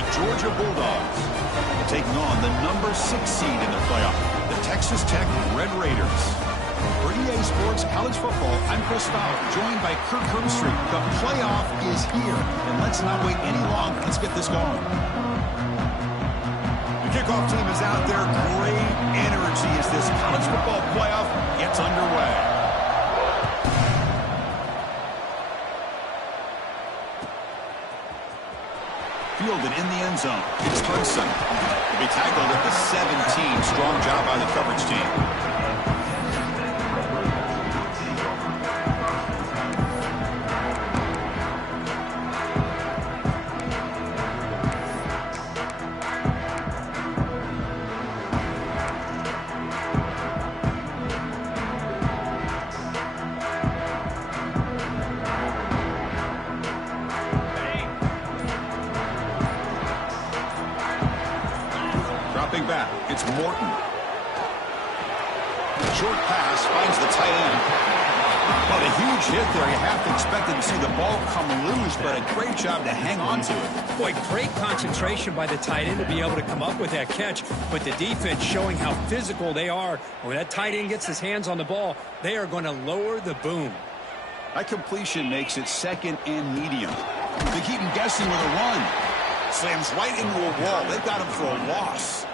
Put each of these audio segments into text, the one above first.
The Georgia Bulldogs taking on the number 6 seed in the playoff, the Texas Tech Red Raiders. For EA Sports College Football, I'm Chris Fowler, joined by Kirk Herbstreit. The playoff is here, and let's not wait any longer. Let's get this going. The kickoff team is out there. Great energy as this college football playoff gets underway. Fielded in the end zone. It's Hudson. To be tackled at the 17. Strong job by the coverage team. Back. It's Morton. Short pass finds the tight end. Well, a huge hit there. You have to expect to see the ball come loose, but a great job to hang on to it. Boy, great concentration by the tight end to be able to come up with that catch, but the defense showing how physical they are. When that tight end gets his hands on the ball, they are going to lower the boom. That completion makes it second and medium. They keep him guessing with a run. Slams right into a wall. They've got him for a loss.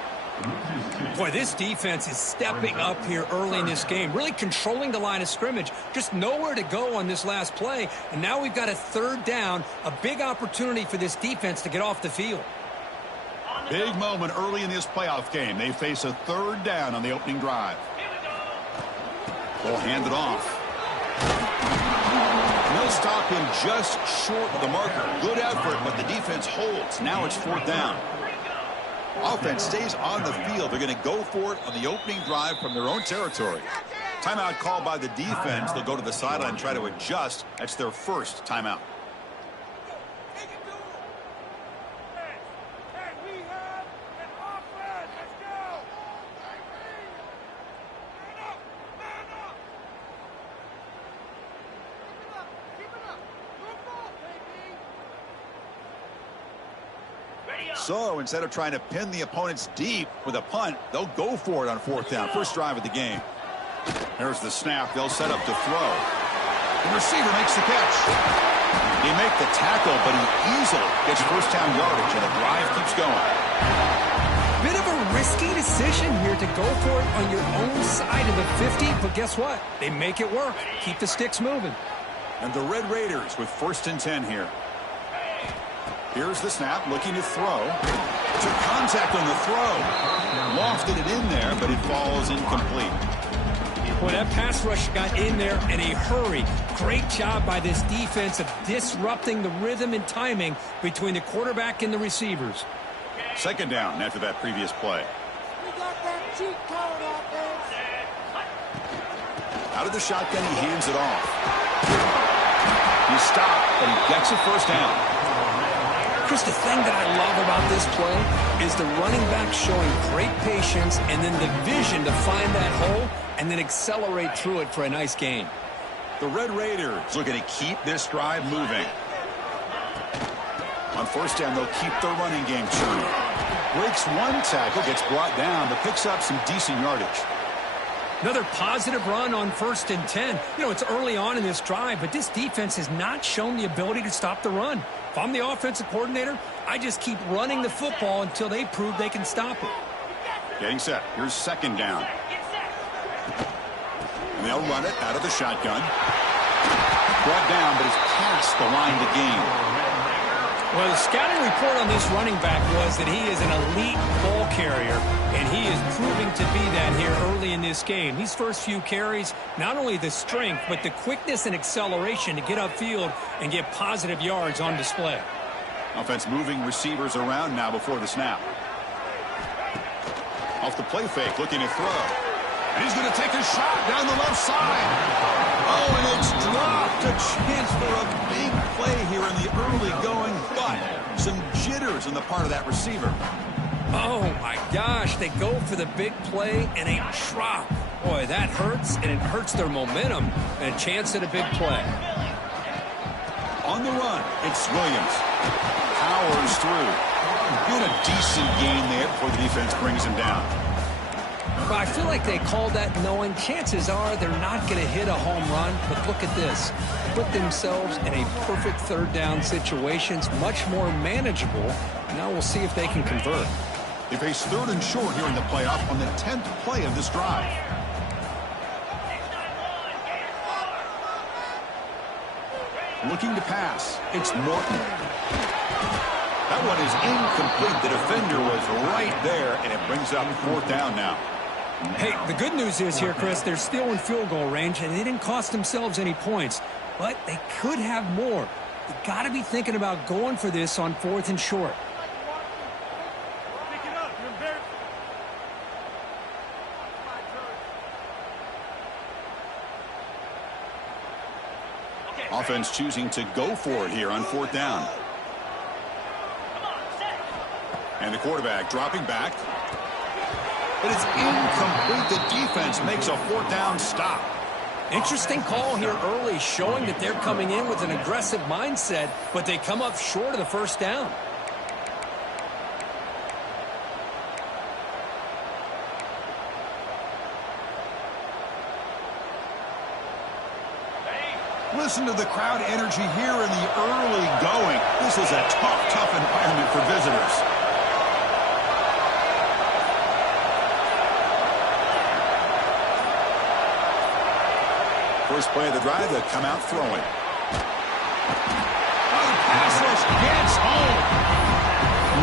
Boy, this defense is stepping up here early in this game, really controlling the line of scrimmage, just nowhere to go on this last play, and now we've got a third down, a big opportunity for this defense to get off the field. Big moment early in this playoff game. They face a third down on the opening drive. Ball handed off. They'll stop him just short of the marker. Good effort, but the defense holds. Now it's fourth down. Offense stays on the field. They're going to go for it on the opening drive from their own territory. Timeout called by the defense. They'll go to the sideline and try to adjust. That's their first timeout. So instead of trying to pin the opponents deep with a punt, they'll go for it on fourth down. First drive of the game. There's the snap. They'll set up to throw. The receiver makes the catch. He make the tackle, but he easily gets first down yardage, and the drive keeps going. Bit of a risky decision here to go for it on your own side of the 50, but guess what? They make it work. Keep the sticks moving. And the Red Raiders with first and 10 here. Here's the snap, looking to throw. Took contact on the throw. Lofted it in there, but it falls incomplete. Boy, that pass rush got in there in a hurry. Great job by this defense of disrupting the rhythm and timing between the quarterback and the receivers. Second down after that previous play. Out of the shotgun, he hands it off. He stopped, but he gets a first down. Chris, the thing that I love about this play is the running back showing great patience and then the vision to find that hole and then accelerate through it for a nice gain. The Red Raiders looking to keep this drive moving. On first down, they'll keep their running game churning. Breaks one tackle, gets brought down, but picks up some decent yardage. Another positive run on first and 10. You know, it's early on in this drive, but this defense has not shown the ability to stop the run. If I'm the offensive coordinator, I just keep running the football until they prove they can stop it. Getting set. Here's second down. And they'll run it out of the shotgun. Brought down, but it's past the line to gain. Well, the scouting report on this running back was that he is an elite ball carrier, and he is proving to be that here early in this game. These first few carries, not only the strength, but the quickness and acceleration to get upfield and get positive yards on display. Offense moving receivers around now before the snap. Off the play fake, looking to throw. And he's going to take a shot down the left side. Oh, and it's dropped. A chance for a big play here in the early going, but some jitters on the part of that receiver. Oh, my gosh. They go for the big play and a drop. Boy, that hurts, and it hurts their momentum and a chance at a big play. On the run, it's Williams. Powers through. decent gain there before the defense brings him down. Well, I feel like they called that knowing chances are they're not going to hit a home run. But look at this. Put themselves in a perfect third down situation. It's much more manageable. Now we'll see if they can convert. They face 3rd and short here in the playoff on the 10th play of this drive. Looking to pass. It's Morton. That one is incomplete. The defender was right there, and it brings up 4th down now. Hey, the good news is here, Chris, they're still in field goal range, and they didn't cost themselves any points. But they could have more. You got to be thinking about going for this on 4th and short. Offense choosing to go for it here on 4th down. And the quarterback dropping back. But it's incomplete. The defense makes a 4th down stop. Interesting call here early, showing that they're coming in with an aggressive mindset, but they come up short of the 1st down. Listen to the crowd energy here in the early going. This is a tough environment for visitors. First play of the drive, they come out throwing. Oh, the pass rush gets home.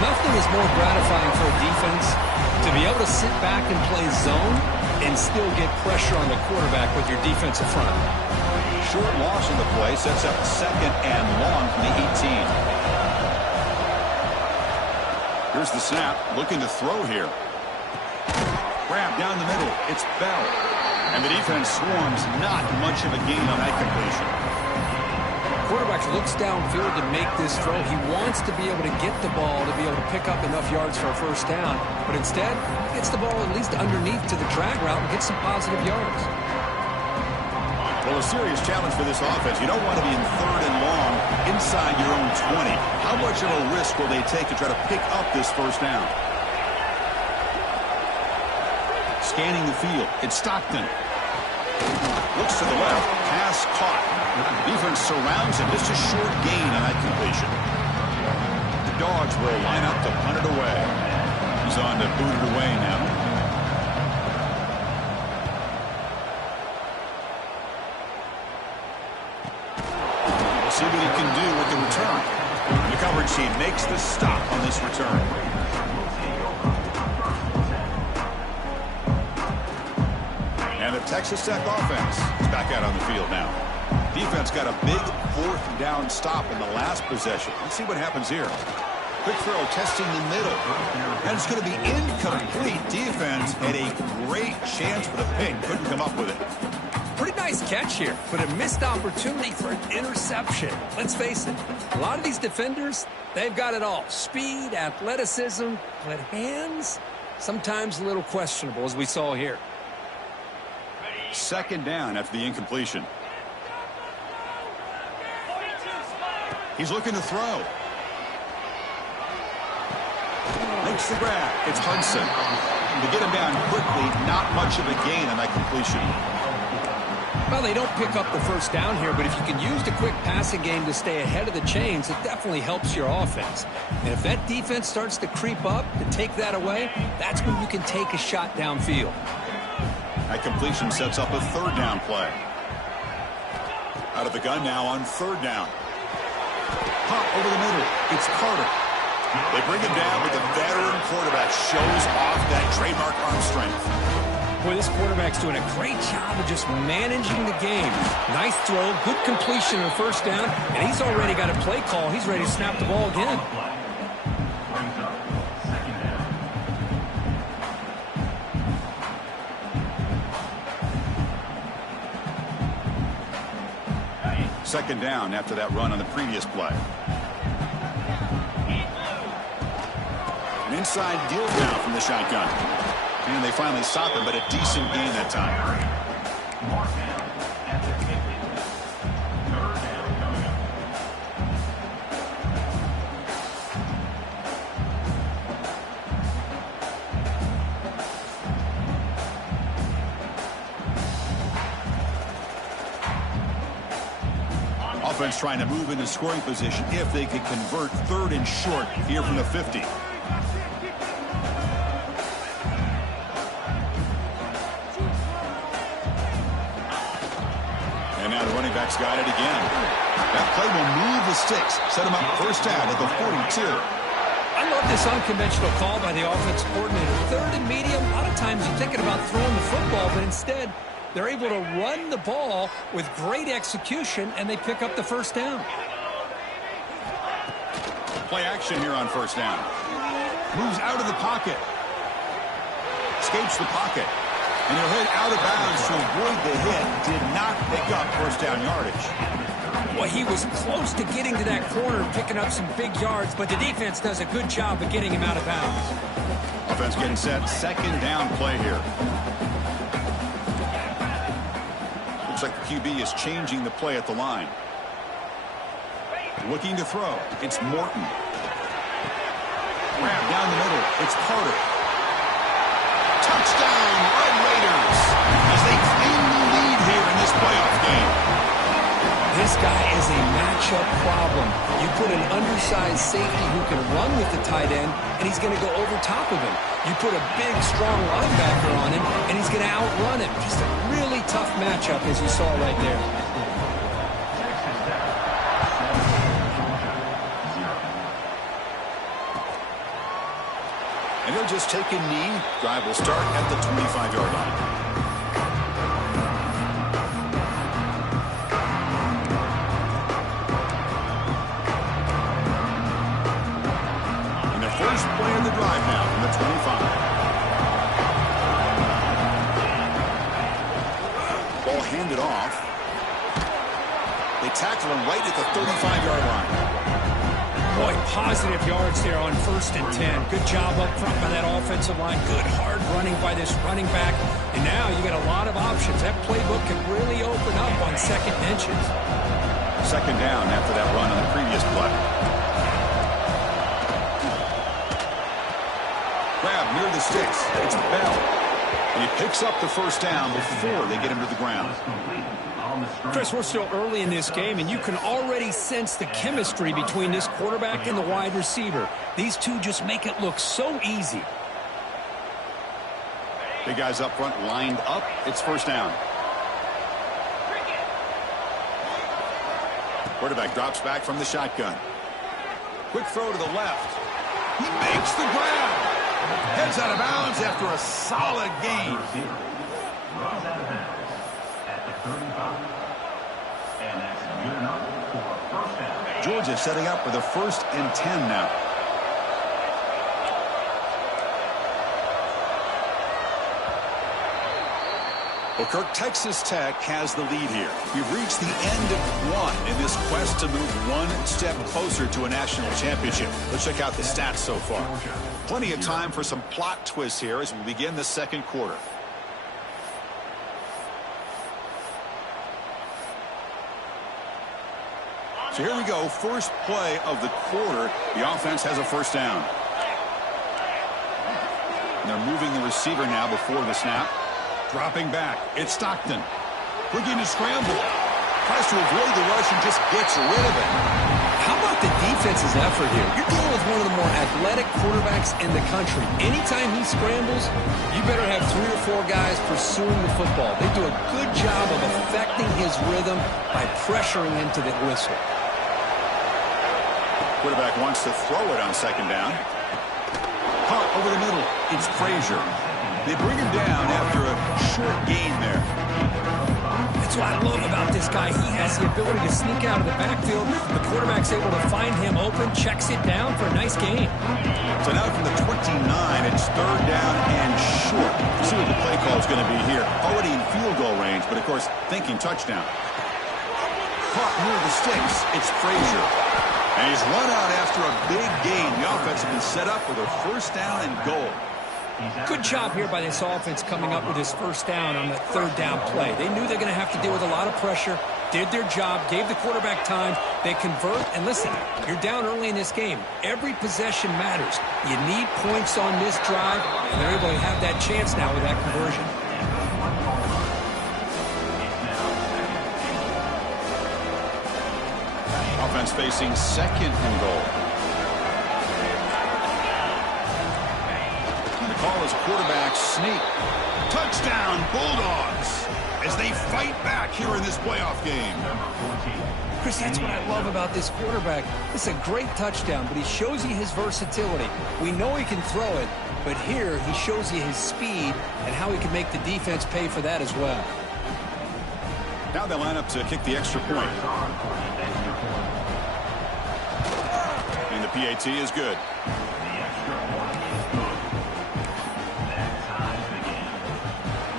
Nothing is more gratifying for a defense to be able to sit back and play zone and still get pressure on the quarterback with your defensive front. Short loss in the play sets up 2nd and long from the 18. Here's the snap, looking to throw here. Grab down the middle. It's Bell. And the defense swarms, not much of a gain on that completion. Quarterback looks downfield to make this throw. He wants to be able to get the ball to be able to pick up enough yards for a 1st down. But instead, he gets the ball at least underneath to the drag route and gets some positive yards. Well, a serious challenge for this offense. You don't want to be in 3rd and long inside your own 20. How much of a risk will they take to try to pick up this 1st down? Scanning the field. It's Stockton. Looks to the left. Pass caught. Defense surrounds him. Just a short gain on that completion. The Dogs will line up to punt it away. He's on to boot it away now. We'll see what he can do with the return. The coverage team makes the stop on this return. And the Texas Tech offense is back out on the field now. Defense got a big 4th down stop in the last possession. Let's see what happens here. Quick throw, testing the middle. And it's going to be incomplete. Defense had a great chance for the pick. Couldn't come up with it. Pretty nice catch here, but a missed opportunity for an interception. Let's face it, a lot of these defenders, they've got it all. Speed, athleticism, but hands, sometimes a little questionable, as we saw here. 2nd down after the incompletion. He's looking to throw. Makes the grab. It's Hudson. To get him down quickly, not much of a gain on that completion. Well, they don't pick up the 1st down here, but if you can use the quick passing game to stay ahead of the chains, it definitely helps your offense. And if that defense starts to creep up to take that away, that's when you can take a shot downfield. That completion sets up a 3rd down play. Out of the gun now on 3rd down. Pop over the middle. It's Carter. They bring him down, but the veteran quarterback shows off that trademark arm strength. Boy, this quarterback's doing a great job of just managing the game. Nice throw, good completion on 1st down, and he's already got a play call. He's ready to snap the ball again. Second down after that run on the previous play. An inside deal now from the shotgun. And they finally stop him, but a decent gain that time. Offense trying to move into scoring position if they could convert 3rd and short here from the 50. And now the running back's got it again. That play will move the sticks, set him up first down at the 42. I love this unconventional call by the offensive coordinator. 3rd and medium, a lot of times you're thinking about throwing the football, but instead they're able to run the ball with great execution, and they pick up the first down. Play action here on first down. Moves out of the pocket. Escapes the pocket. And he'll hit out of bounds to avoid the hit. Did not pick up first down yardage. Well, he was close to getting to that corner, picking up some big yards, but the defense does a good job of getting him out of bounds. Offense getting set. Second down play here. Looks like the QB is changing the play at the line. Looking to throw. It's Morton. Grab down the middle. It's Carter. Touchdown, Red Raiders, as they claim the lead here in this playoff game. This guy is a matchup problem. You put an undersized safety who can run with the tight end, and he's going to go over top of him. You put a big, strong linebacker on him, and he's going to outrun him. Just a really tough matchup, as you saw right there. And he'll just take a knee. Drive will start at the 25-yard line. And the first play of the drive now from the 25. Ball handed off. They tackle him right at the 35-yard line. Boy, positive yards there on 1st and 10. Good job up front by that offensive line. Good hard running by this running back. And now you got a lot of options. That playbook can really open up on second and inches. Second down after that run on the previous play. Grab near the sticks. It's Bell. And he picks up the first down before they get him to the ground. Chris, we're still early in this game, and you can already sense the chemistry between this quarterback and the wide receiver. These two just make it look so easy. Big guys up front lined up. It's first down. Quarterback drops back from the shotgun. Quick throw to the left. He makes the grab. Heads out of bounds after a solid gain. Georgia setting up for the 1st and 10 now. Well, Kirk, Texas Tech has the lead here. We've reached the end of one in this quest to move one step closer to a national championship. Let's check out the stats so far. Plenty of time for some plot twists here as we begin the second quarter. So here we go, first play of the quarter. The offense has a first down. And they're moving the receiver now before the snap. Dropping back, it's Stockton. Looking to scramble. Tries to avoid the rush and just gets rid of it. How about the defense's effort here? You're dealing with one of the more athletic quarterbacks in the country. Anytime he scrambles, you better have 3 or 4 guys pursuing the football. They do a good job of affecting his rhythm by pressuring him to the whistle. Quarterback wants to throw it on second down. Caught over the middle. It's Frazier. They bring him down after a short gain there. That's what I love about this guy. He has the ability to sneak out of the backfield. The quarterback's able to find him open, checks it down for a nice gain. So now from the 29, it's 3rd down and short. Let's see what the play call is going to be here. Already in field goal range, but of course thinking touchdown. Caught near the sticks. It's Frazier. And he's run out after a big gain. The offense has been set up with a first down and goal. Good job here by this offense coming up with his first down on the 3rd down play. They knew they're going to have to deal with a lot of pressure, did their job, gave the quarterback time. They convert, and listen, you're down early in this game. Every possession matters. You need points on this drive, and they're able to have that chance now with that conversion. offense facing second and goal. And the call is quarterback sneak. Touchdown, Bulldogs, as they fight back here in this playoff game. Chris, that's what I love about this quarterback. It's a great touchdown, but he shows you his versatility. We know he can throw it, but here he shows you his speed and how he can make the defense pay for that as well. Now they line up to kick the extra point. And the PAT is good.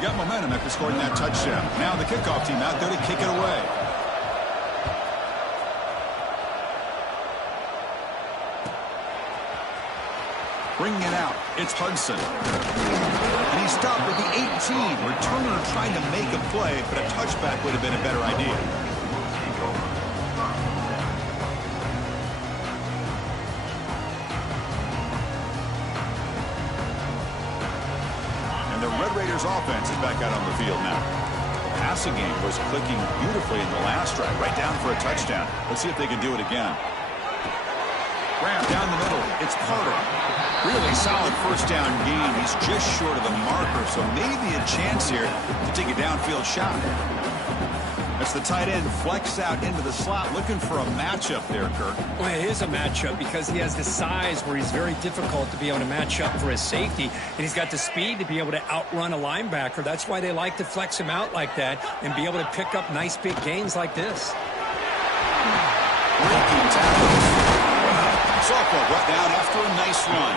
Got momentum after scoring that touchdown. Now the kickoff team out there to kick it away. Bringing it out, it's Hudson. And he stopped with the 18, returning and trying to make a play, but a touchback would have been a better idea. And the Red Raiders offense is back out on the field now. The passing game was clicking beautifully in the last drive, right down for a touchdown. Let's see if they can do it again. Graham down the middle, it's Carter. Really solid first down gain. He's just short of the marker, so maybe a chance here to take a downfield shot. As the tight end flex out into the slot, looking for a matchup there, Kirk. Well, it is a matchup because he has the size where he's very difficult to be able to match up for his safety, and he's got the speed to be able to outrun a linebacker. That's why they like to flex him out like that and be able to pick up nice big gains like this. Breaking tackles. Softball brought down after a nice run.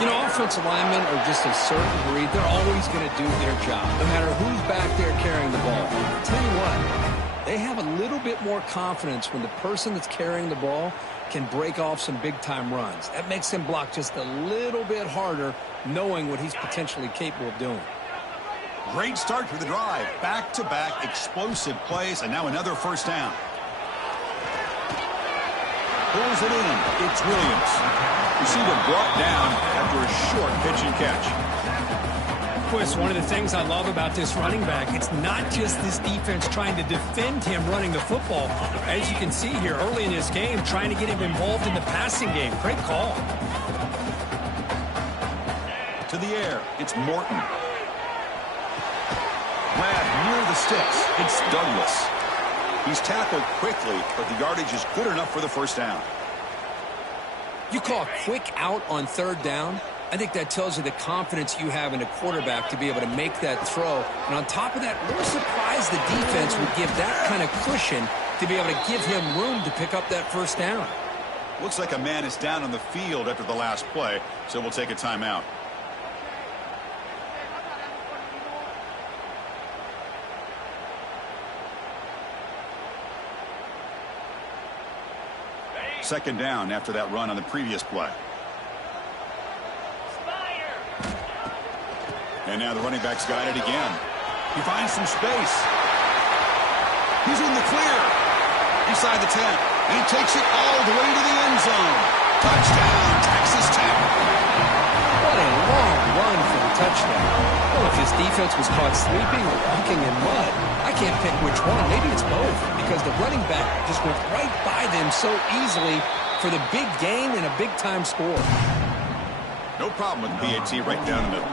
You know, offensive linemen are just a certain breed. They're always going to do their job, no matter who's back there carrying the ball. I'll tell you what, they have a little bit more confidence when the person that's carrying the ball can break off some big-time runs. That makes them block just a little bit harder, knowing what he's potentially capable of doing. Great start to the drive. Back-to-back explosive plays, and now another first down. Pulls it in. It's Williams. Receiver brought down after a short pitch and catch. Chris, one of the things I love about this running back, it's not just this defense trying to defend him running the football. As you can see here early in this game, trying to get him involved in the passing game. Great call. To the air. It's Morton. Grab near the sticks. It's Douglas. He's tackled quickly, but the yardage is good enough for the first down. You call quick out on third down? I think that tells you the confidence you have in a quarterback to be able to make that throw. And on top of that, we're surprised the defense would give that kind of cushion to be able to give him room to pick up that first down. Looks like a man is down on the field after the last play, so we'll take a timeout. Second down after that run on the previous play. And now the running back's got it again. He finds some space. He's in the clear. Inside the 10. He takes it all the way to the end zone. Touchdown, Texas Tech. What a long run for the touchdown. Well, if his defense was caught sleeping or walking in mud, I can't pick which one. Maybe it's both, because the running back just went right by them so easily for the big gain and a big-time score. No problem with the PAT right down the middle.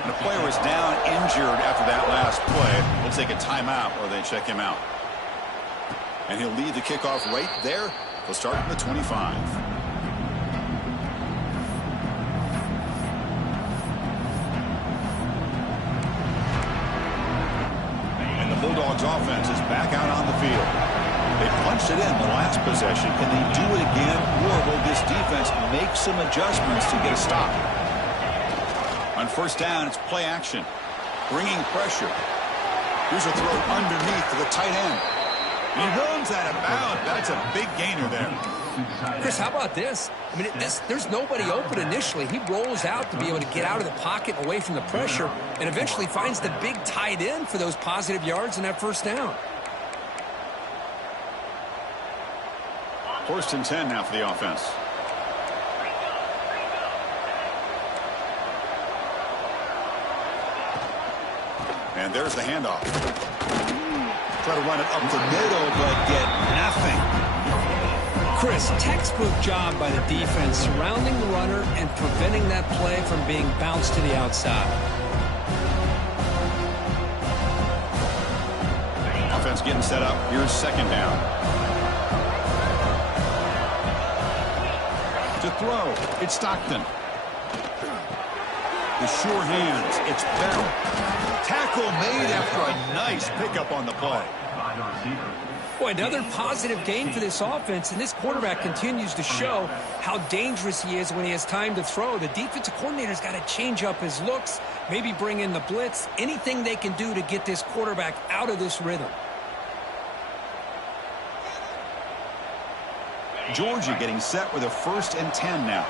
And the player is down injured after that last play. We'll take a timeout or they check him out. And he'll lead the kickoff right there. He'll start from the 25. And the Bulldogs offense is back out on the field. They punched it in the last possession. Can they do it again, or will this defense make some adjustments to get a stop? On first down, it's play action. Bringing pressure. Here's a throw underneath to the tight end. He runs out of bounds. That's a big gainer there. Chris, how about this? I mean, there's nobody open initially. He rolls out to be able to get out of the pocket away from the pressure and eventually finds the big tight end for those positive yards in that first down. First and 10 now for the offense. And there's the handoff. Try to run it up the middle, but get nothing. Chris, textbook job by the defense surrounding the runner and preventing that play from being bounced to the outside. Offense getting set up. Here's second down. To throw, it's Stockton. The sure hands, it's Bell. Tackle made after a nice pickup on the play. Boy, another positive game for this offense, and this quarterback continues to show how dangerous he is when he has time to throw. The defensive coordinator's got to change up his looks, maybe bring in the blitz, anything they can do to get this quarterback out of this rhythm. Georgia getting set with a 1st and 10 now.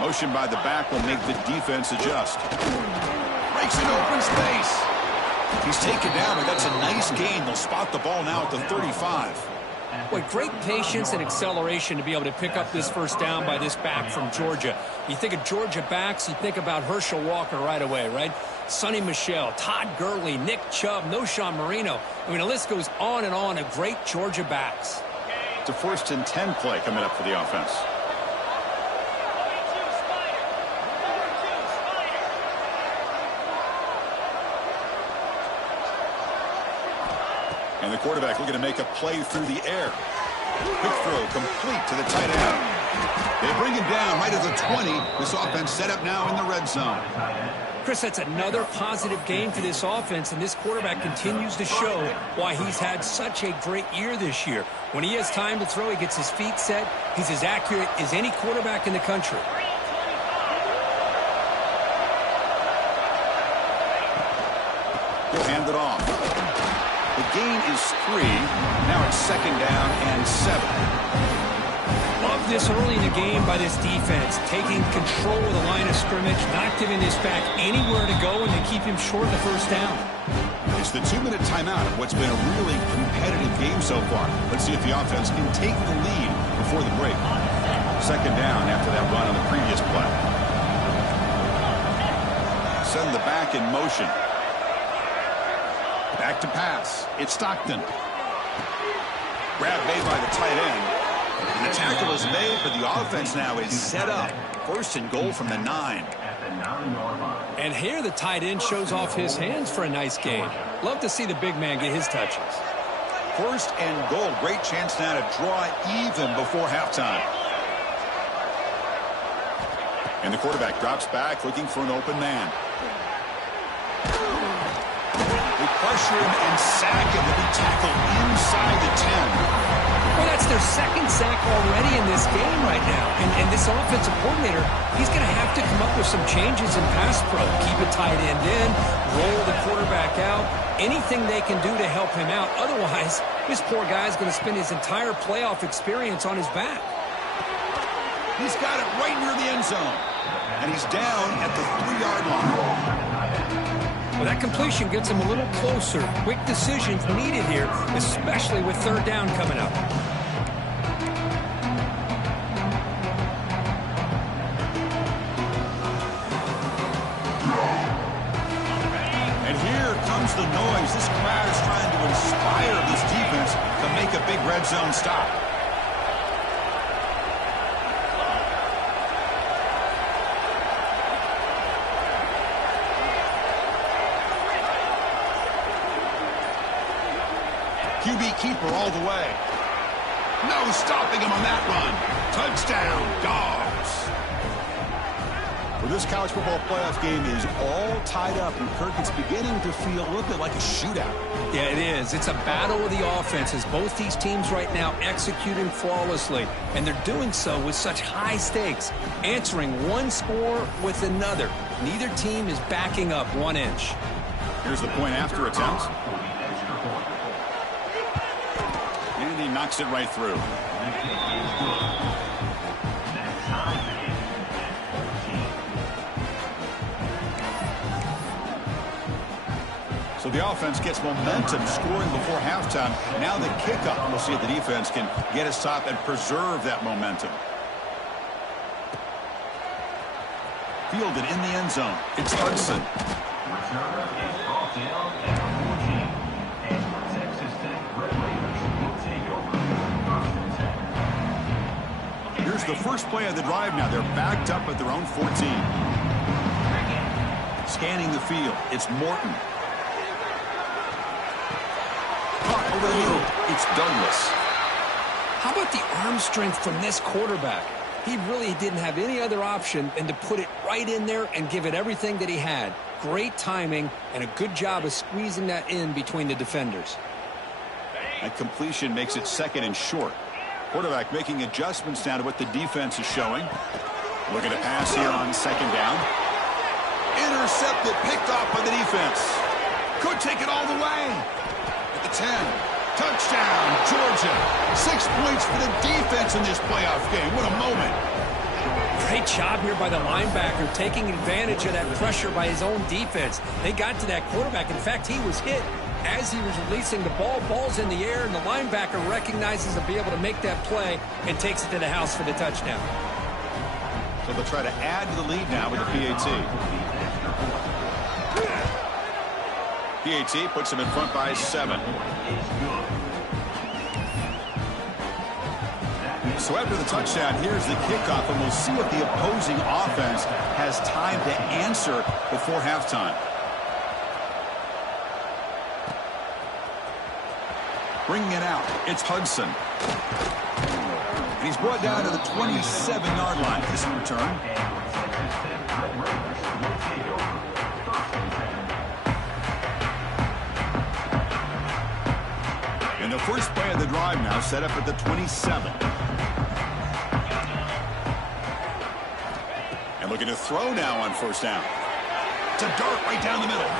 Motion by the back will make the defense adjust. Breaks into open space. He's taken down, but that's a nice gain. They'll spot the ball now at the 35. Boy, great patience and acceleration to be able to pick up this first down by this back from Georgia. You think of Georgia backs, you think about Herschel Walker right away, right? Sonny Michel, Todd Gurley, Nick Chubb, Noshawn Marino. I mean, the list goes on and on of great Georgia backs. It's a 1st and 10 play coming up for the offense. And the quarterback looking to make a play through the air. Quick throw complete to the tight end. They bring him down right at the 20. This offense set up now in the red zone. Chris, that's another positive game for this offense, and this quarterback continues to show why he's had such a great year this year. When he has time to throw, he gets his feet set. He's as accurate as any quarterback in the country. He'll hand it off. The gain is 3. Now it's 2nd down and 7. Love this early in the game by this defense, taking control of the line of scrimmage, not giving this back anywhere to go, and they keep him short of the first down. It's the 2-minute timeout of what's been a really competitive game so far. Let's see if the offense can take the lead before the break. 2nd down after that run on the previous play. Send the back in motion. Back to pass. It's Stockton. Grab made by the tight end. And the tackle is made, but the offense now is set up. 1st and goal from the 9. And here the tight end shows off his hands for a nice gain. Love to see the big man get his touches. 1st and goal. Great chance now to draw even before halftime. And the quarterback drops back looking for an open man. They pressure him and sack him to be tackled inside the 10. Well, that's their 2nd sack already in this game right now. And this offensive coordinator, he's going to have to come up with some changes in pass pro. Keep a tight end in, roll the quarterback out, anything they can do to help him out. Otherwise, this poor guy's going to spend his entire playoff experience on his back. He's got it right near the end zone. And he's down at the 3-yard line. Well, that completion gets him a little closer. Quick decisions needed here, especially with 3rd down coming up. And here comes the noise. This crowd is trying to inspire this defense to make a big red zone stop. QB keeper all the way. No stopping him on that run. Touchdown, Dogs. Well, this college football playoff game is all tied up, and Kirk, it's beginning to feel a little bit like a shootout. Yeah, it is. It's a battle of the offenses. Both these teams right now executing flawlessly, and they're doing so with such high stakes, answering one score with another. Neither team is backing up 1 inch. Here's the point after attempt. And he knocks it right through. So the offense gets momentum scoring before halftime. Now the kickoff. We'll see if the defense can get a stop and preserve that momentum. Fielded in the end zone. It's Hudson. Here's the first play of the drive now. They're backed up at their own 14. Scanning the field. It's Morton. Caught over the middle. It's Douglas. How about the arm strength from this quarterback? He really didn't have any other option than to put it right in there and give it everything that he had. Great timing and a good job of squeezing that in between the defenders. That completion makes it second and short. Quarterback making adjustments down to what the defense is showing. Looking to pass here on second down. Intercepted, picked off by the defense. Could take it all the way. At the 10. Touchdown, Georgia. 6 points for the defense in this playoff game. What a moment. Great job here by the linebacker, taking advantage of that pressure by his own defense. They got to that quarterback. In fact, he was hit as he was releasing the ball. Ball's in the air, and the linebacker recognizes to be able to make that play and takes it to the house for the touchdown. So they'll try to add to the lead now with the PAT. PAT puts them in front by 7. So after the touchdown, here's the kickoff, and we'll see if the opposing offense has time to answer before halftime. Bringing it out, it's Hudson. And he's brought down to the 27-yard line. This return. And the first play of the drive now set up at the 27. And looking to throw now on first down. It's a dart right down the middle.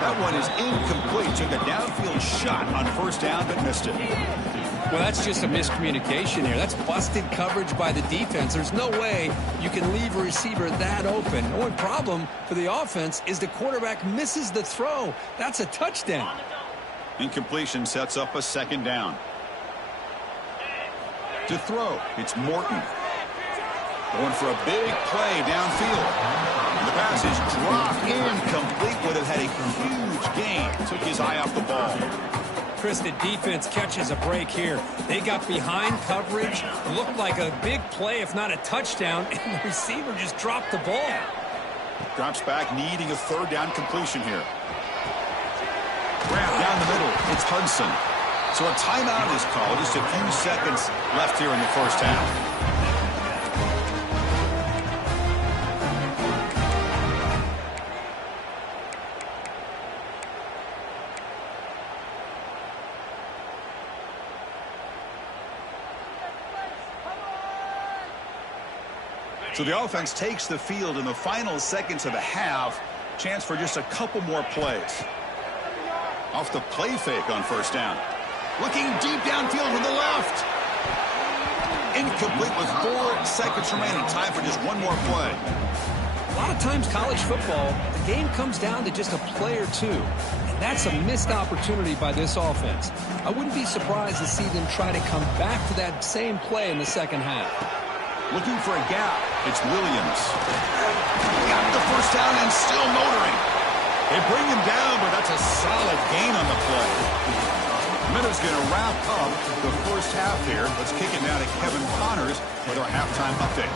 That one is incomplete. Took a downfield shot on first down, but missed it. Well, that's just a miscommunication here. That's busted coverage by the defense. There's no way you can leave a receiver that open. The only problem for the offense is the quarterback misses the throw. That's a touchdown. Incompletion sets up a second down. To throw, it's Morton. Going for a big play downfield. And the pass is dropped incomplete. Would have had a huge gain. Took his eye off the ball. Chris, the defense catches a break here. They got behind coverage. Looked like a big play, if not a touchdown. And the receiver just dropped the ball. Drops back, needing a third down completion here. Grab down the middle. It's Hudson. So a timeout is called. Just a few seconds left here in the first half. So the offense takes the field in the final seconds of the half. Chance for just a couple more plays. Off the play fake on first down. Looking deep downfield to the left. Incomplete with 4 seconds remaining. Time for just one more play. A lot of times college football, the game comes down to just a play or two. And that's a missed opportunity by this offense. I wouldn't be surprised to see them try to come back to that same play in the second half. Looking for a gap. It's Williams. Got the first down and still motoring. They bring him down, but that's a solid gain on the play. Minute's going to wrap up the first half here. Let's kick it now to Kevin Connors with our halftime update.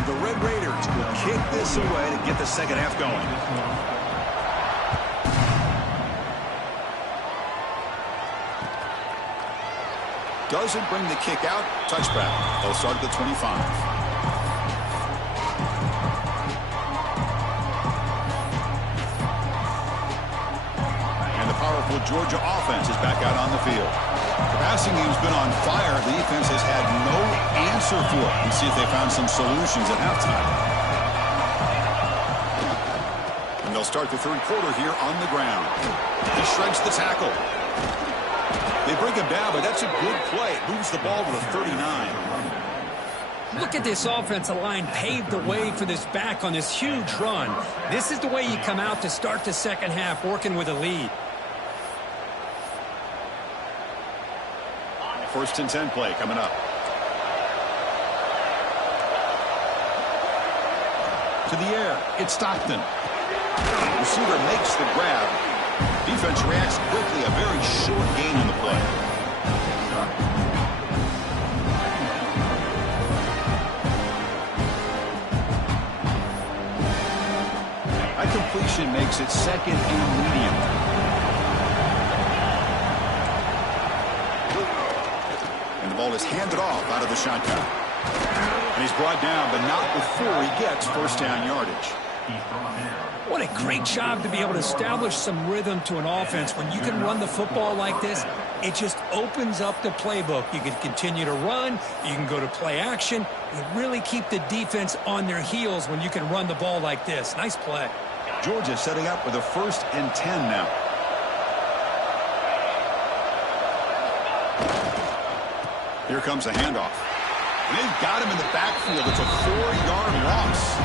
And the Red Raiders will kick this away to get the second half going. Doesn't bring the kick out. Touchback. They'll start at the 25. And the powerful Georgia offense is back out on the field. The passing game's been on fire. The defense has had no answer for it. Let's see if they found some solutions at halftime. And they'll start the third quarter here on the ground. He shreds the tackle. They bring him down, but that's a good play. It moves the ball to the 39. Look at this offensive line paved the way for this back on this huge run. This is the way you come out to start the second half, working with a lead. First and 10 play coming up. To the air, it's Stockton. Receiver makes the grab. Defense reacts quickly. A very short gain on the play. makes it second and medium. And the ball is handed off out of the shotgun. And he's brought down, but not before he gets first down yardage. What a great job to be able to establish some rhythm to an offense. When you can run the football like this, it just opens up the playbook. You can continue to run. You can go to play action. You really keep the defense on their heels when you can run the ball like this. Nice play. Georgia setting up with a 1st and 10 now. Here comes a handoff. And they've got him in the backfield. It's a 4-yard loss.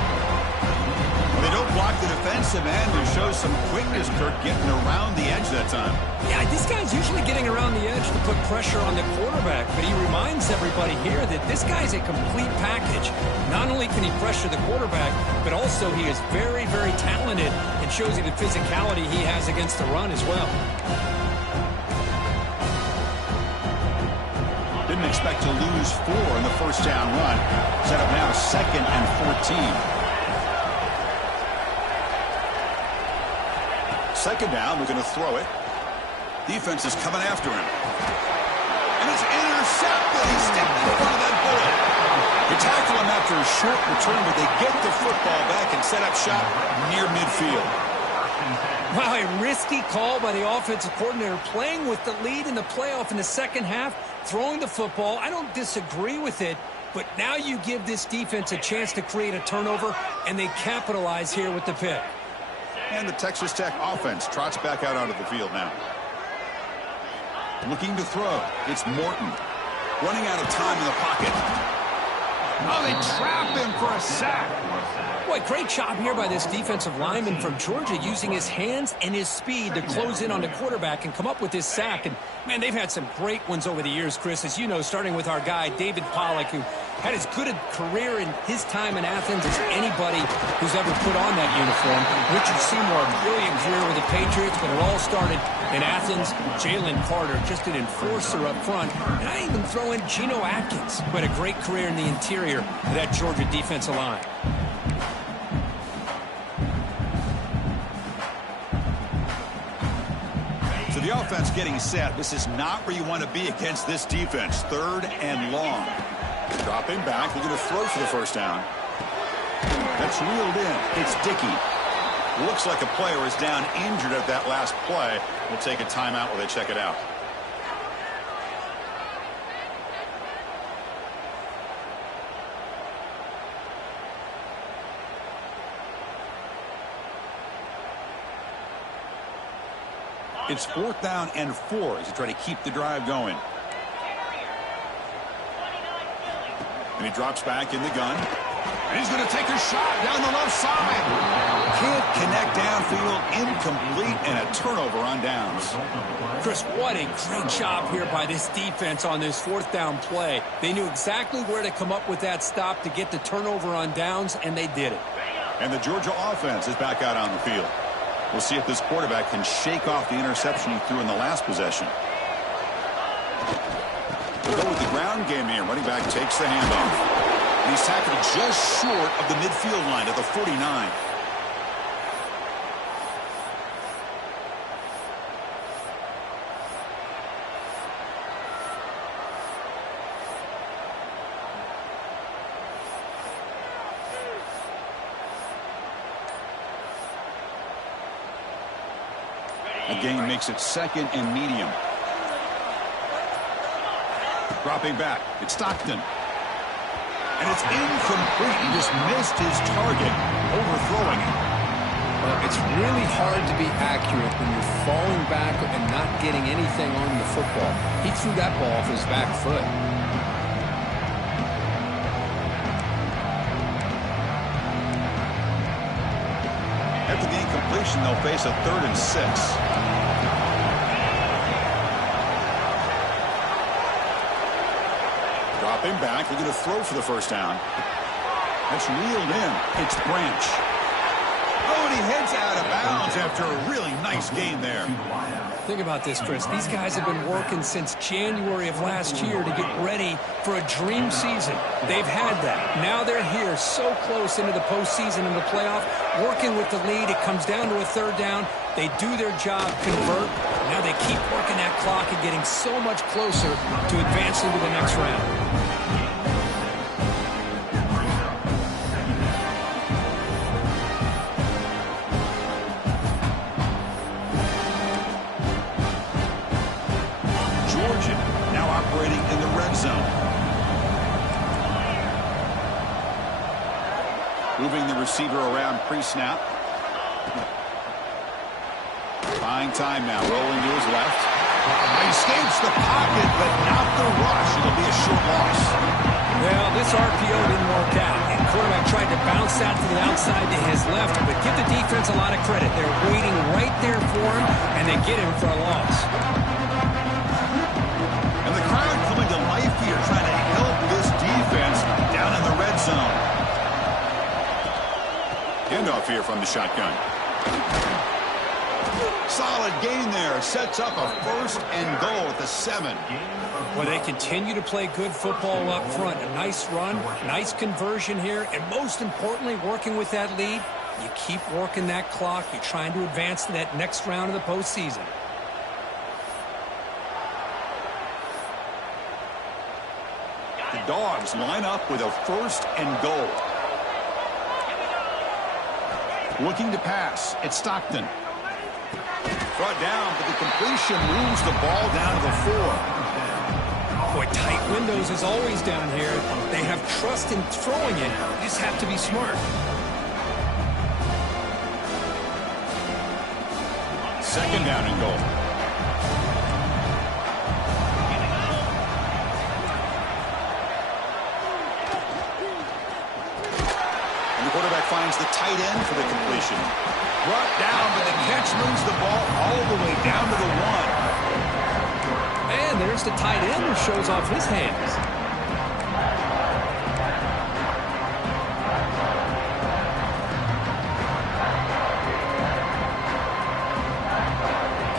They don't block the defensive end and show some quickness, Kirk, getting around the edge that time. Yeah, this guy's usually getting around the edge to put pressure on the quarterback, but he reminds everybody here that this guy's a complete package. Not only can he pressure the quarterback, but also he is very, very talented and shows you the physicality he has against the run as well. Didn't expect to lose 4 in the first down run. Set up now 2nd and 14. Second down, we're going to throw it. Defense is coming after him. And it's intercepted. He's stepped in front of that bullet. They tackle him after a short return, but they get the football back and set up shop near midfield. Wow, a risky call by the offensive coordinator, playing with the lead in the playoff in the second half, throwing the football. I don't disagree with it, but now you give this defense a chance to create a turnover, and they capitalize here with the pick. And the Texas Tech offense trots back out onto the field now. Looking to throw. It's Morton. Running out of time in the pocket. Oh, they trap him for a sack. Boy, great job here by this defensive lineman from Georgia, using his hands and his speed to close in on the quarterback and come up with this sack. And, man, they've had some great ones over the years, Chris, as you know, starting with our guy, David Pollock, who had as good a career in his time in Athens as anybody who's ever put on that uniform. Richard Seymour, a brilliant career with the Patriots, but it all started in Athens. Jalen Carter, just an enforcer up front. And I even throw in Geno Atkins, who had a great career in the interior of that Georgia defensive line. So the offense getting set. This is not where you want to be against this defense. 3rd and long. Dropping back. They're going to throw for the first down. That's reeled in. It's Dickey. Looks like a player is down injured at that last play. We'll take a timeout while they check it out. It's 4th down and 4 as they try to keep the drive going. And he drops back in the gun. And he's going to take a shot down the left side. Can't connect downfield, incomplete, and a turnover on downs. Chris, what a great job here by this defense on this 4th down play. They knew exactly where to come up with that stop to get the turnover on downs, and they did it. And the Georgia offense is back out on the field. We'll see if this quarterback can shake off the interception he threw in the last possession. We'll go with the ground game here. Running back takes the handoff. And he's tackled just short of the midfield line at the 49. The gain makes it 2nd and medium. Dropping back. It's Stockton. And it's incomplete. He just missed his target, overthrowing it. Well, it's really hard to be accurate when you're falling back and not getting anything on the football. He threw that ball off his back foot. After the incompletion, they'll face a 3rd and 6. Dropping back, looking to throw for the first down. That's reeled in. It's Branch. Oh, and he heads out of bounds after a really nice gain there. Think about this, Chris. These guys have been working since January of last year to get ready for a dream season. They've had that. Now they're here so close into the postseason and the playoff, working with the lead. It comes down to a third down. They do their job, convert. Now they keep working that clock and getting so much closer to advancing to the next round. Operating in the red zone. Moving the receiver around pre-snap. Buying time now. Rolling to his left. Escapes the pocket, but not the rush. It'll be a short loss. Well, this RPO didn't work out. And quarterback tried to bounce that to the outside to his left, but give the defense a lot of credit. They're waiting right there for him, and they get him for a loss. And the crowd coming to life here, trying to help this defense down in the red zone. Handoff here from the shotgun. Solid gain there. Sets up a 1st and goal at the 7. Well, they continue to play good football up front. A nice run, nice conversion here, and most importantly, working with that lead, you keep working that clock. You're trying to advance to that next round of the postseason. The Dogs line up with a 1st and goal. Looking to pass. It's Stockton. Brought down, but the completion moves the ball down to the 4. Boy, tight windows is always down here. They have trust in throwing it. You just have to be smart. 2nd down and goal. Quarterback finds the tight end for the completion. Brought down, but the catch moves the ball all the way down to the 1. And there's the tight end who shows off his hands.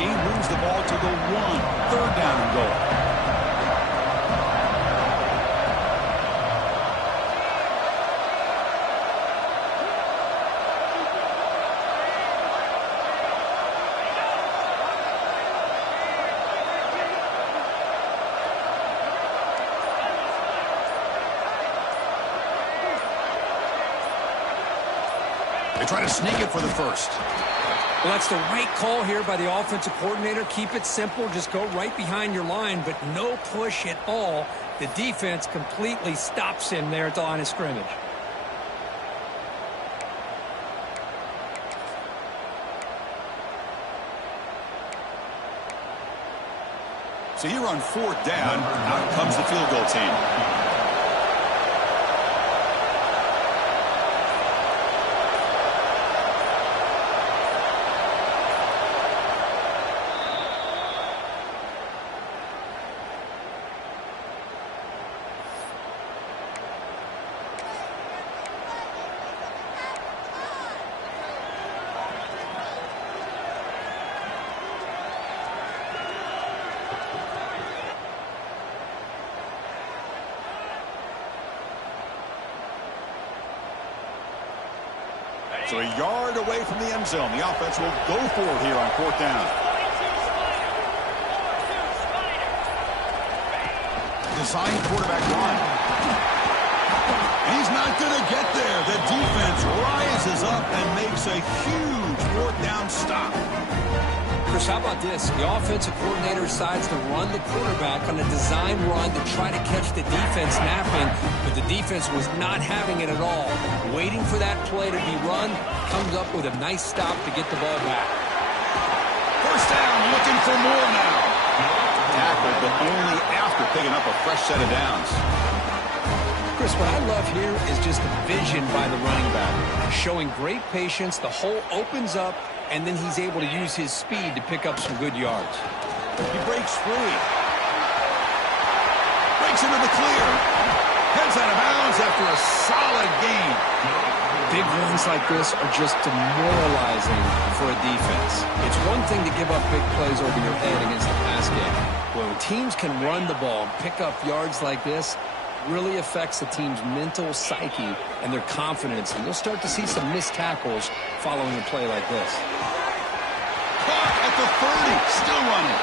Gain moves the ball to the 1. 3rd down and goal. They try to sneak it for the 1st. Well, that's the right call here by the offensive coordinator. Keep it simple. Just go right behind your line, but no push at all. The defense completely stops him there at the line of scrimmage. So here on 4th down, out comes the field goal team. So a yard away from the end zone. The offense will go for it here on 4th down. Design quarterback run. He's not going to get there. The defense rises up and makes a huge 4th down stop. Chris, how about this? The offensive coordinator decides to run the quarterback on a design run to try to catch the defense napping, but the defense was not having it at all. Waiting for that play to be run, comes up with a nice stop to get the ball back. 1st down, looking for more now. Tackled, but only after picking up a fresh set of downs. Chris, what I love here is just the vision by the running back. Showing great patience, the hole opens up, and then he's able to use his speed to pick up some good yards. He breaks free. Breaks into the clear. Heads out of bounds after a solid gain. Big runs like this are just demoralizing for a defense. It's one thing to give up big plays over your head against the pass game. When teams can run the ball and pick up yards like this, really affects the team's mental psyche and their confidence. And you'll start to see some missed tackles following a play like this. Caught at the 30, still running.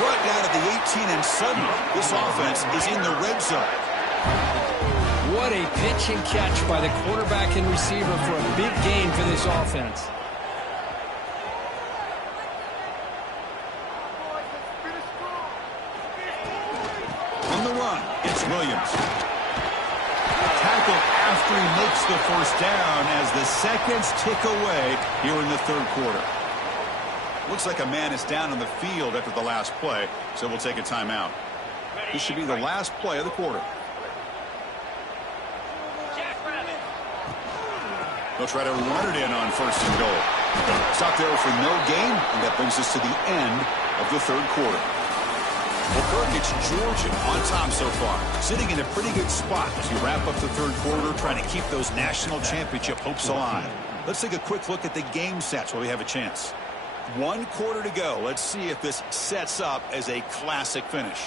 Brought down at the 18, and suddenly this offense is in the red zone. What a pitch and catch by the quarterback and receiver for a big gain for this offense. On the run, it's Williams. Tackle after he makes the first down as the seconds tick away here in the third quarter. Looks like a man is down on the field after the last play, so we'll take a timeout. This should be the last play of the quarter. They'll try to run it in on first and goal. Stop there for no gain, and that brings us to the end of the third quarter. Well, Kirk, it's Georgia on top so far, sitting in a pretty good spot as we wrap up the third quarter, trying to keep those national championship hopes alive. Let's take a quick look at the game sets while we have a chance. 1 quarter to go. Let's see if this sets up as a classic finish.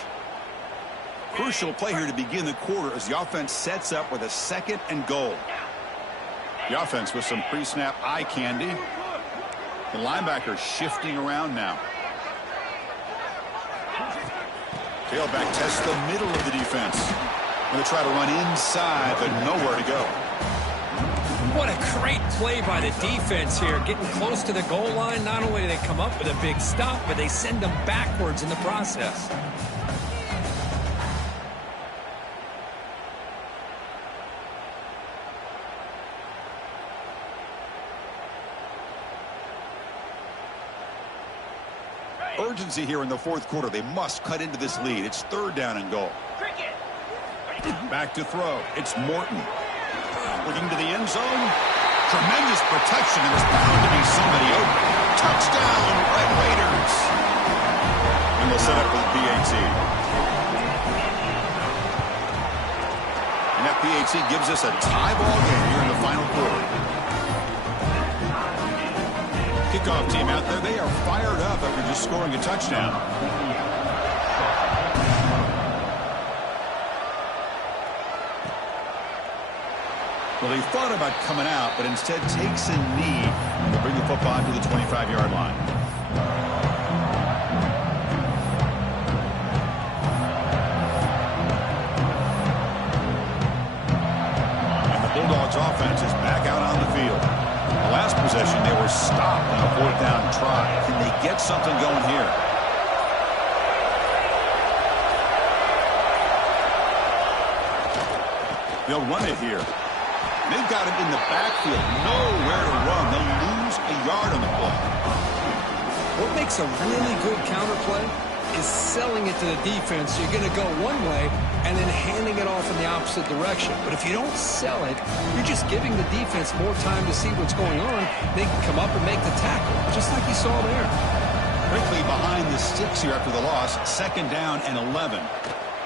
Crucial play here to begin the quarter as the offense sets up with a second and goal. The offense with some pre-snap eye candy. The linebacker shifting around now. Tailback tests the middle of the defense. Going to try to run inside, but nowhere to go. What a great play by the defense here. Getting close to the goal line, not only do they come up with a big stop, but they send them backwards in the process. Urgency here in the fourth quarter. They must cut into this lead. It's third down and goal. Back to throw. It's Morton. Looking to the end zone. Tremendous protection. There was bound to be somebody open. Touchdown, Red Raiders. And they'll set up for the PAT. And that PAT gives us a tie ball game here in the final quarter. Kickoff team out there. They are fired up after just scoring a touchdown. Well, he thought about coming out, but instead takes a knee to bring the football to the 25-yard line. And the Bulldogs offense is back out on the field. The last possession, they were stopped on a fourth down try. Can they get something going here? They'll run it here. They've got him in the backfield. Nowhere to run. They'll lose a yard on the play. What makes a really good counter play is selling it to the defense. You're going to go one way and then handing it off in the opposite direction. But if you don't sell it, you're just giving the defense more time to see what's going on. They can come up and make the tackle, just like you saw there. Quickly behind the sticks here after the loss. Second down and 11.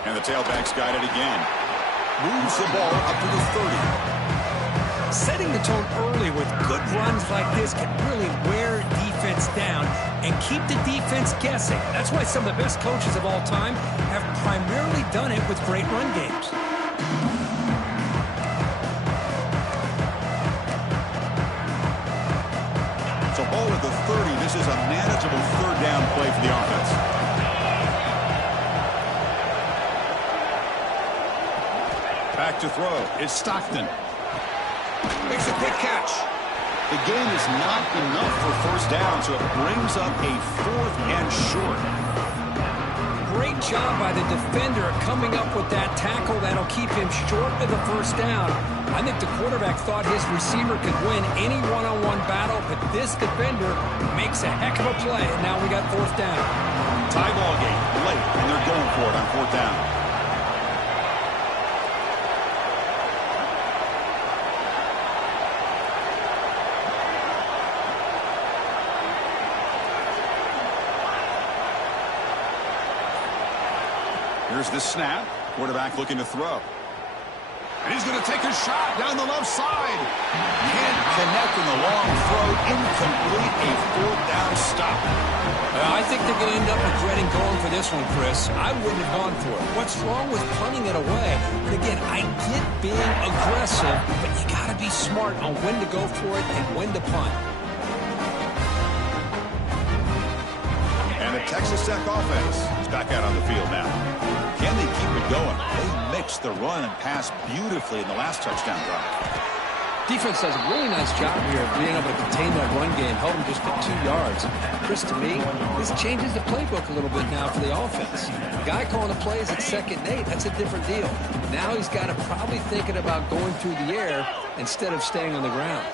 And the tailback's got it again. Moves the ball up to the 30. Setting the tone early with good runs like this can really wear defense down and keep the defense guessing. That's why some of the best coaches of all time have primarily done it with great run games. So ball at the 30. This is a manageable third down play for the offense. Back to throw. It's Stockton. Makes a quick catch. The game is not enough for first down, so it brings up a fourth and short. Great job by the defender coming up with that tackle that'll keep him short of the first down. I think the quarterback thought his receiver could win any one-on-one battle, but this defender makes a heck of a play, and now we got fourth down. Tie ball game late, and they're going for it on fourth down. Here's the snap. Quarterback looking to throw. And he's going to take a shot down the left side. Can't connect in the long throw. Incomplete. A fourth down stop. I think they're going to end up regretting going for this one, Chris. I wouldn't have gone for it. What's wrong with punting it away? And again, I get being aggressive, but you got to be smart on when to go for it and when to punt. And the Texas Tech offense is back out on the field now. Can they keep it going? They mixed the run and pass beautifully in the last touchdown drive. Defense does a really nice job here of being able to contain that run game, held them just at 2 yards. Chris, to me, this changes the playbook a little bit now for the offense. The guy calling the plays at 2nd and 8, that's a different deal. Now he's got to probably thinking about going through the air instead of staying on the ground.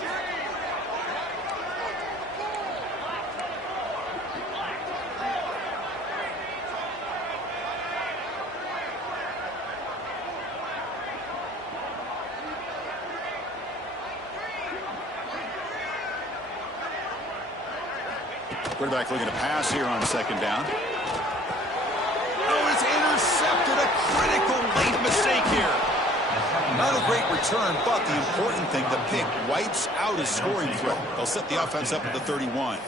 Quarterback looking to pass here on 2nd down. Oh, it's intercepted. A critical late mistake here. Not a great return, but the important thing, the pick wipes out his scoring threat. They'll set the offense up at the 31.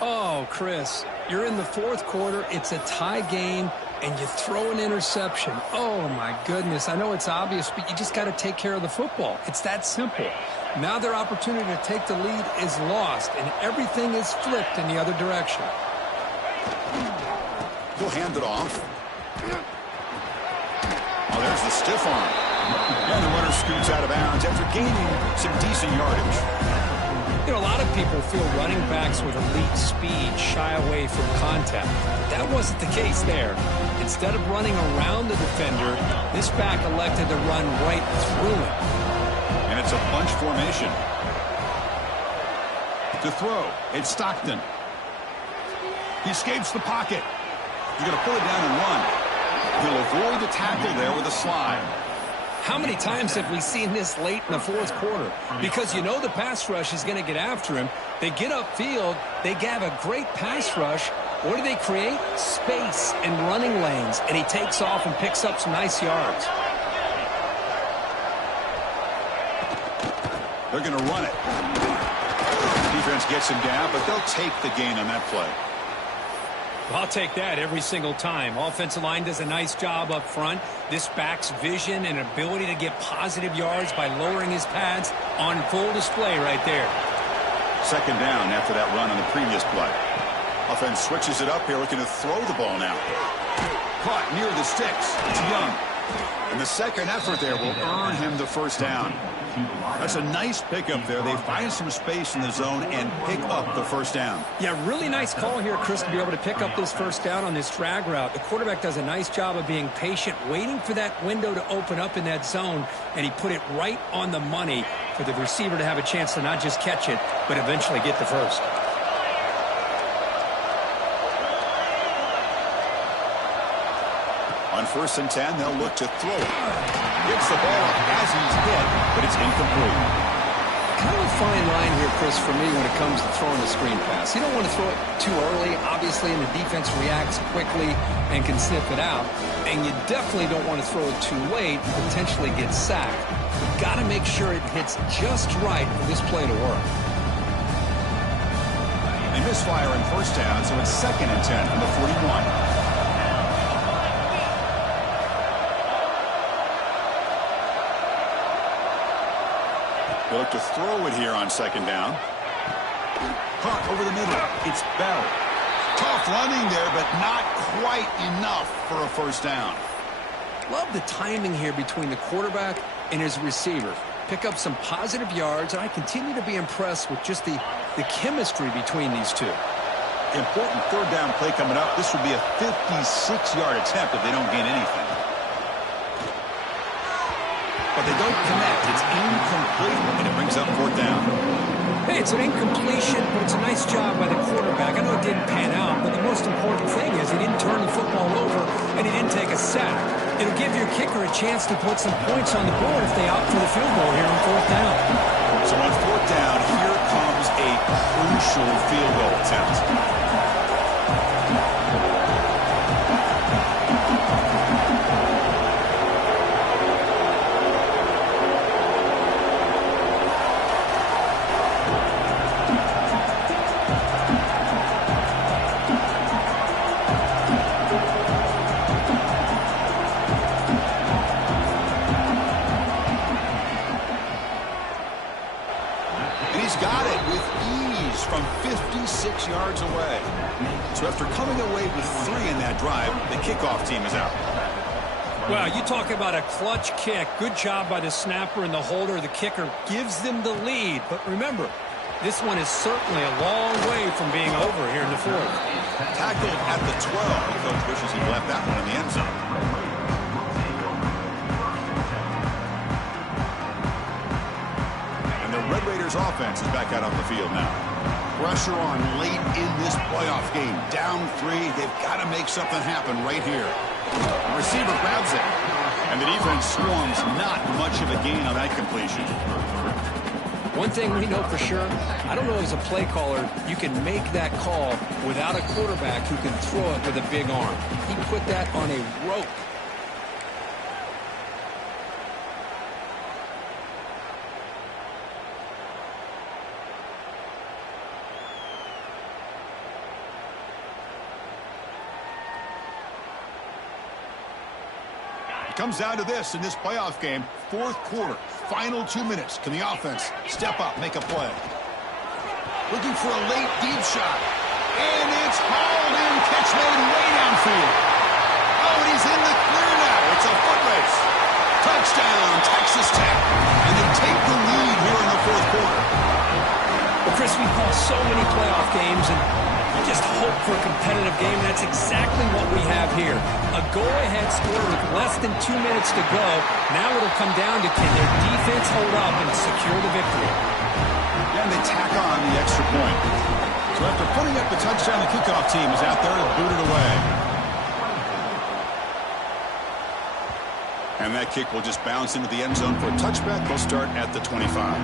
Oh, Chris, you're in the 4th quarter. It's a tie game, and you throw an interception. Oh, my goodness. I know it's obvious, but you just got to take care of the football. It's that simple. Now their opportunity to take the lead is lost, and everything is flipped in the other direction. He'll hand it off. Oh, there's the stiff arm. And the runner scoots out of bounds after gaining some decent yardage. You know, a lot of people feel running backs with elite speed shy away from contact. That wasn't the case there. Instead of running around the defender, this back elected to run right through him. And it's a bunch formation. To throw, it's Stockton. He escapes the pocket. He's going to pull it down and run. He'll avoid the tackle there with a slide. How many times have we seen this late in the 4th quarter? Because you know the pass rush is going to get after him. They get upfield. They have a great pass rush. What do they create? Space and running lanes. And he takes off and picks up some nice yards. They're going to run it. Defense gets him down, but they'll take the gain on that play. I'll take that every single time. Offensive line does a nice job up front. This back's vision and ability to get positive yards by lowering his pads on full display right there. 2nd down after that run on the previous play. Offense switches it up here, looking to throw the ball now. Caught near the sticks. It's Young. And the second effort there will earn him the 1st down. That's a nice pickup there. They find some space in the zone and pick up the 1st down. Yeah, really nice call here, Chris, to be able to pick up this 1st down on this drag route. The quarterback does a nice job of being patient, waiting for that window to open up in that zone, and he put it right on the money for the receiver to have a chance to not just catch it, but eventually get the 1st. On 1st and 10, they'll look to throw it. Gets the ball up as he's hit, but it's incomplete. Kind of a fine line here, Chris, for me when it comes to throwing a screen pass. You don't want to throw it too early, obviously, and the defense reacts quickly and can sniff it out. And you definitely don't want to throw it too late, potentially get sacked. You've got to make sure it hits just right for this play to work. They misfire in 1st down, so it's 2nd and 10 from the 41. They look to throw it here on 2nd down. Caught over the middle. It's Bell. Tough running there, but not quite enough for a 1st down. Love the timing here between the quarterback and his receiver. Pick up some positive yards, and I continue to be impressed with just the chemistry between these two. Important 3rd down play coming up. This would be a 56-yard attempt if they don't gain anything. But they don't connect. It's incomplete, and it brings up 4th down. Hey, it's an incompletion, but it's a nice job by the quarterback. I know it didn't pan out, but the most important thing is he didn't turn the football over, and he didn't take a sack. It'll give your kicker a chance to put some points on the board if they opt for the field goal here on 4th down. So on 4th down, here comes a crucial field goal attempt. 6 yards away. So after coming away with 3 in that drive, the kickoff team is out. Well, you talk about a clutch kick. Good job by the snapper and the holder. The kicker gives them the lead. But remember, this one is certainly a long way from being over here in the fourth. Tackled at the 12. Coach wishes he left that one in the end zone. And the Red Raiders offense is back out on the field now. Pressure on late in this playoff game. Down 3. They've got to make something happen right here. The receiver grabs it. And the defense swarms. Not much of a gain on that completion. One thing we know for sure, I don't know as a play caller, you can make that call without a quarterback who can throw it with a big arm. He put that on a rope. Comes down to this in this playoff game. Fourth quarter, final 2 minutes. Can the offense step up, make a play? Looking for a late deep shot. And it's hauled in, catch made way downfield. Oh, and he's in the clear now. It's a foot race. Touchdown, Texas Tech. And they take the lead here in the fourth quarter. Well, Chris, we call so many playoff games, and you just hope for a competitive game. That's exactly what we have here. A go-ahead score with less than 2 minutes to go. Now it'll come down to can their defense hold up and secure the victory. Yeah, and they tack on the extra point. So after putting up the touchdown, the kickoff team is out there and booted away. And that kick will just bounce into the end zone for a touchback. They'll start at the 25.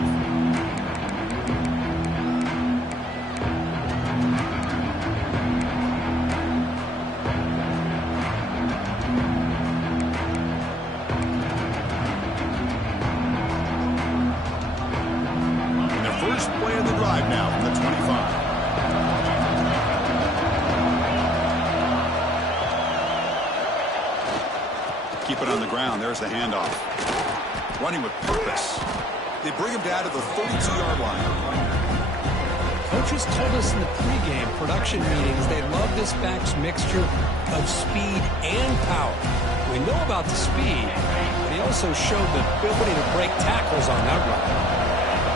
Play of the drive now from the 25. Keep it on the ground. There's the handoff. Running with purpose. They bring him down to the 32-yard line. Coaches told us in the pregame production meetings they love this back's mixture of speed and power. We know about the speed, but he also showed the ability to break tackles on that run.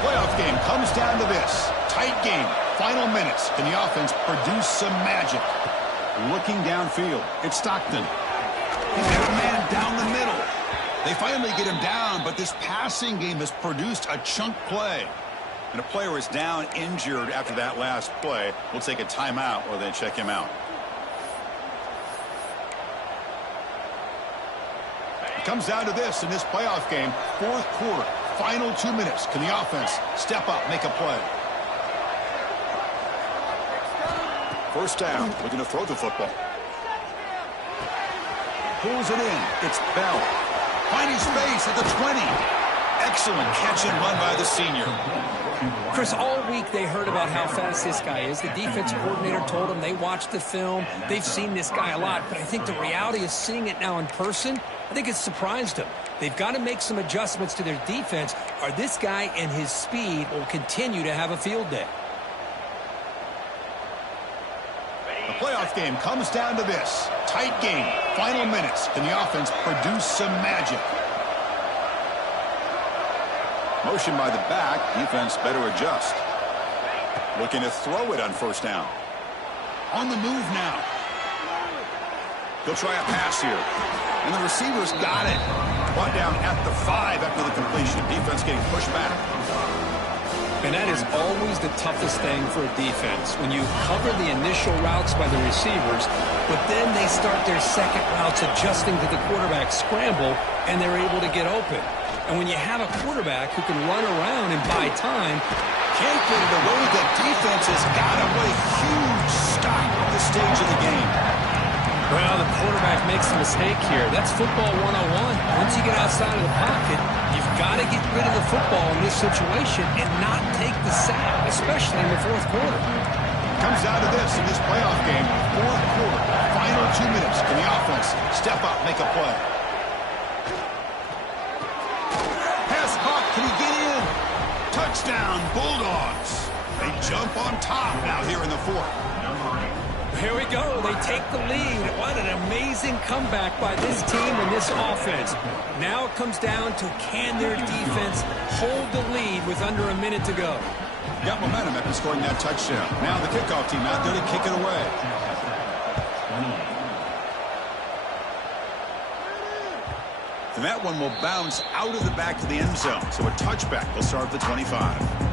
Playoff game comes down to this. Tight game. Final minutes. Can the offense produce some magic? Looking downfield. It's Stockton. He's got a man down the middle. They finally get him down, but this passing game has produced a chunk play. And a player is down injured after that last play. We'll take a timeout while they check him out. It comes down to this in this playoff game. Fourth quarter. Final 2 minutes. Can the offense step up, make a play? First down. Looking to throw the football. Pulls it in. It's Bell. Finding space at the 20. Excellent catch and run by the senior. Chris, all week they heard about how fast this guy is. The defense coordinator told them they watched the film. They've seen this guy a lot, but I think the reality is seeing it now in person, I think it's surprised them. They've got to make some adjustments to their defense, or this guy and his speed will continue to have a field day. The playoff game comes down to this. Tight game. Final minutes. Can the offense produce some magic? Motion by the back. Defense better adjust. Looking to throw it on first down. On the move now. He'll try a pass here. And the receiver's got it. One down at the 5 after the completion. Defense getting pushed back. And that is always the toughest thing for a defense, when you cover the initial routes by the receivers, but then they start their second routes adjusting to the quarterback scramble, and they're able to get open. And when you have a quarterback who can run around and buy time, can't get it away. The defense has got him with a huge stop at this stage of the game. Well, the quarterback makes a mistake here. That's football 101. Once you get outside of the pocket, you've got to get rid of the football in this situation and not take the sack, especially in the fourth quarter. Comes down to this in this playoff game. Fourth quarter, final 2 minutes. Can the offense step up, make a play? Pass caught. Can he get in? Touchdown, Bulldogs. They jump on top now here in the fourth. Here we go. They take the lead. What an amazing comeback by this team and this offense. Now it comes down to can their defense hold the lead with under a minute to go. Got momentum after scoring that touchdown. Now the kickoff team out there to kick it away. And that one will bounce out of the back of the end zone. So a touchback will start at the 25.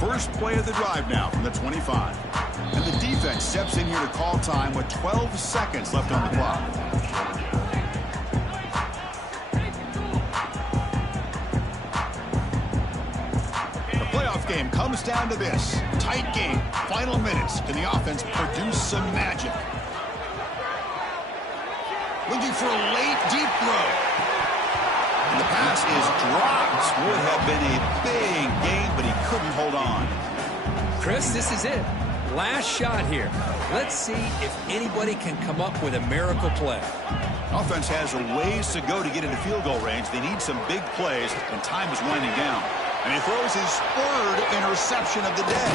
First play of the drive now from the 25. And the defense steps in here to call time with 12 seconds left on the clock. The playoff game comes down to this. Tight game. Final minutes. Can the offense produce some magic? Looking for a late deep throw. And the pass is dropped. Would have been a big game, but he couldn't hold on. Chris, this is it. Last shot here. Let's see if anybody can come up with a miracle play. Offense has a ways to go to get into field goal range. They need some big plays, and time is winding down. And he throws his third interception of the day.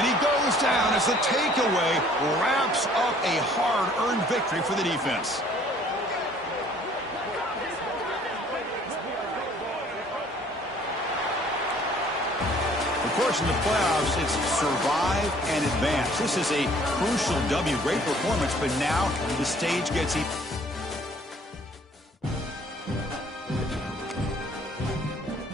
And he goes down as the takeaway wraps up a hard-earned victory for the defense. Of course, in the playoffs, it's survive and advance. This is a crucial W. Great performance, but now the stage gets even.